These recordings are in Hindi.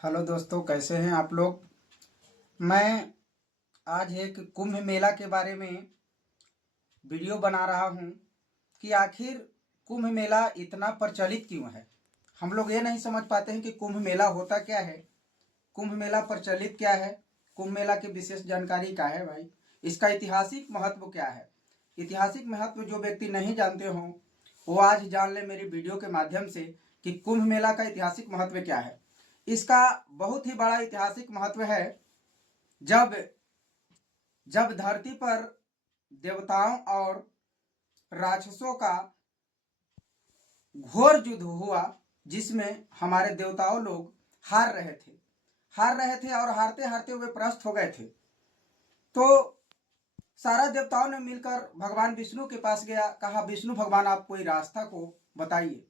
हेलो दोस्तों, कैसे हैं आप लोग। मैं आज एक कुंभ मेला के बारे में वीडियो बना रहा हूं कि आखिर कुंभ मेला इतना प्रचलित क्यों है। हम लोग ये नहीं समझ पाते हैं कि कुंभ मेला होता क्या है, कुंभ मेला प्रचलित क्या है, कुंभ मेला की विशेष जानकारी क्या है भाई, इसका ऐतिहासिक महत्व क्या है। ऐतिहासिक महत्व जो व्यक्ति नहीं जानते हों वो आज जान ले मेरी वीडियो के माध्यम से कि कुंभ मेला का ऐतिहासिक महत्व क्या है। इसका बहुत ही बड़ा ऐतिहासिक महत्व है। जब जब धरती पर देवताओं और राक्षसों का घोर युद्ध हुआ, जिसमें हमारे देवताओं लोग हार रहे थे और हारते हारते हुए परास्त हो गए थे। तो सारा देवताओं ने मिलकर भगवान विष्णु के पास गया, कहा विष्णु भगवान आप कोई रास्ता को बताइए।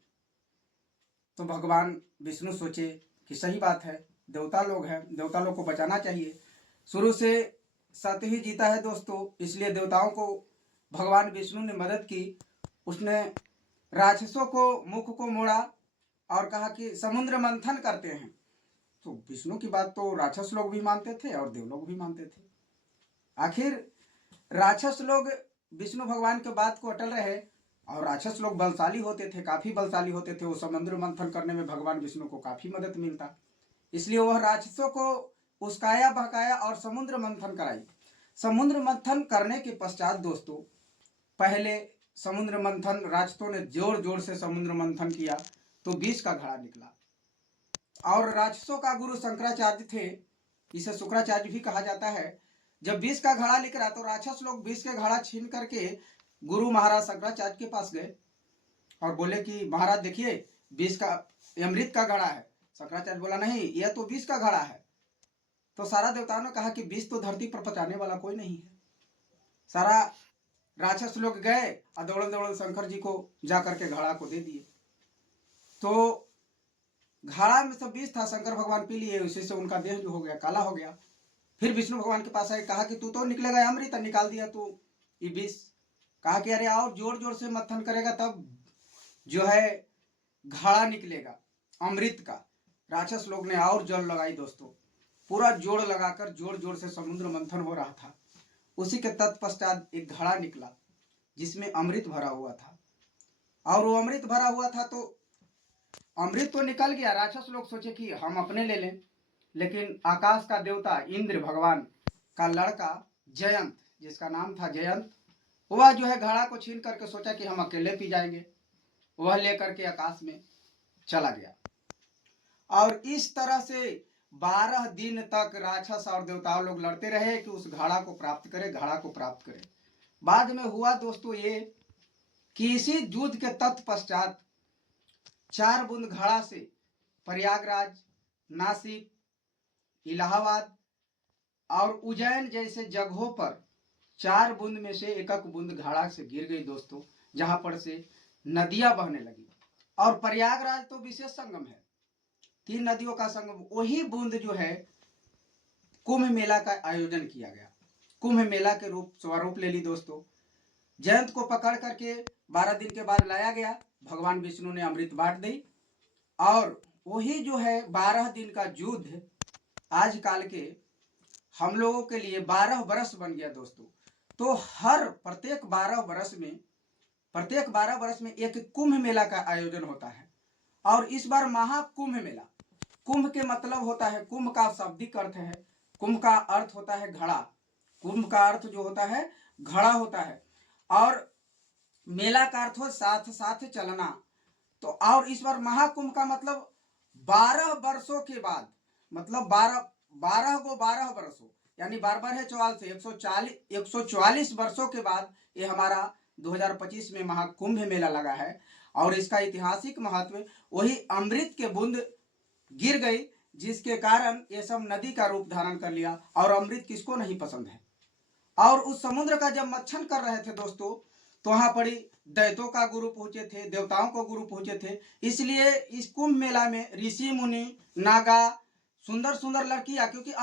तो भगवान विष्णु सोचे कि सही बात है, देवता लोग हैं, देवता लोग को बचाना चाहिए। शुरू से सत्य ही जीता है दोस्तों, इसलिए देवताओं को भगवान विष्णु ने मदद की। उसने राक्षसों को मुख को मोड़ा और कहा कि समुद्र मंथन करते हैं। तो विष्णु की बात तो राक्षस लोग भी मानते थे और देव लोग भी मानते थे। आखिर राक्षस लोग विष्णु भगवान के बात को अटल रहे और राक्षस लोग बलशाली होते थे, काफी बलशाली होते थे। वो समुद्र मंथन करने में भगवान विष्णु को काफी मदद मिलता, इसलिए वह राक्षसों को उस्काया बहकाया और समुद्र मंथन कराई। समुद्र मंथन करने के पश्चात दोस्तों, पहले समुद्र मंथन राक्षसों ने जोर जोर से समुद्र मंथन किया तो विष का घड़ा निकला। और राक्षसों का गुरु शंकराचार्य थे, इसे शुक्राचार्य भी कहा जाता है। जब विष का घड़ा निकला तो राक्षस लोग विष के घड़ा छीन करके गुरु महाराज शंकराचार्य के पास गए और बोले कि महाराज देखिए, विष का अमृत का घड़ा है। शंकराचार्य बोला नहीं, यह तो विष का घड़ा है। तो सारा देवताओं ने कहा कि विष तो धरती पर पचाने वाला कोई नहीं है। सारा राक्षस लोग गए और दौड़ल दौड़ल शंकर जी को जा करके घड़ा को दे दिए। तो घड़ा में सब विष था, शंकर भगवान पी लिए, उसी से उनका देह जो हो गया काला हो गया। फिर विष्णु भगवान के पास आए, कहा कि तू तो निकलेगा अमृत, निकाल दिया तू ये विष। कहा कि अरे और जोर जोर से मंथन करेगा तब जो है घड़ा निकलेगा अमृत का। राक्षस लोग ने और जल लगाई दोस्तों, पूरा जोड़ लगाकर जोर जोर से समुद्र मंथन हो रहा था। उसी के तत्पश्चात एक घड़ा निकला जिसमें अमृत भरा हुआ था। और वो अमृत भरा हुआ था तो अमृत तो निकल गया। राक्षस लोग सोचे कि हम अपने ले लें, लेकिन आकाश का देवता इंद्र भगवान का लड़का जयंत, जिसका नाम था जयंत, वह जो है घड़ा को छीन करके सोचा कि हम अकेले पी जाएंगे। वह लेकर के आकाश में चला गया और इस तरह से 12 दिन तक राक्षस और देवताओं लोग लड़ते रहे कि उस घड़ा को प्राप्त करे, घड़ा को प्राप्त करे। बाद में हुआ दोस्तों ये कि इसी युद्ध के तत्पश्चात 4 बूंद घड़ा से प्रयागराज, नासिक, इलाहाबाद और उज्जैन जैसे जगहों पर 4 बूंद में से एक एक बूंद घड़ा से गिर गई दोस्तों, जहां पर से नदियां बहने लगी। और प्रयागराज तो विशेष संगम है, 3 नदियों का संगम। वही बूंद जो है कुंभ मेला का आयोजन किया गया, कुंभ मेला के रूप स्वरूप ले ली दोस्तों। जयंत को पकड़ करके 12 दिन के बाद लाया गया, भगवान विष्णु ने अमृत बांट दी और वही जो है 12 दिन का युद्ध आज काल के हम लोगों के लिए 12 वर्ष बन गया दोस्तों। तो प्रत्येक 12 वर्ष में एक कुंभ मेला का आयोजन होता है। और इस बार महाकुंभ मेला, कुंभ के मतलब होता है, कुंभ का शाब्दिक अर्थ है, कुंभ का अर्थ होता है घड़ा। कुंभ का अर्थ जो होता है घड़ा होता है और मेला का अर्थ हो साथ साथ चलना। तो और इस बार महाकुंभ का मतलब 12 वर्षों के बाद, मतलब 12 वर्षों यानी 12 है 44 144 वर्षों के बाद ये हमारा 2025 में महाकुंभ मेला लगा है। और इसका ऐतिहासिक महत्व वही अमृत के बूंद गिर गई, जिसके कारण ये सब नदी का रूप धारण कर लिया। और अमृत किसको नहीं पसंद है। और उस समुद्र का जब मंथन कर रहे थे दोस्तों, तो वहां पड़ी दैत्यों का गुरु पहुंचे थे, देवताओं को गुरु पहुंचे थे। इसलिए इस कुंभ मेला में ऋषि मुनि, नागा, सुंदर सुंदर लड़कियां, क्योंकि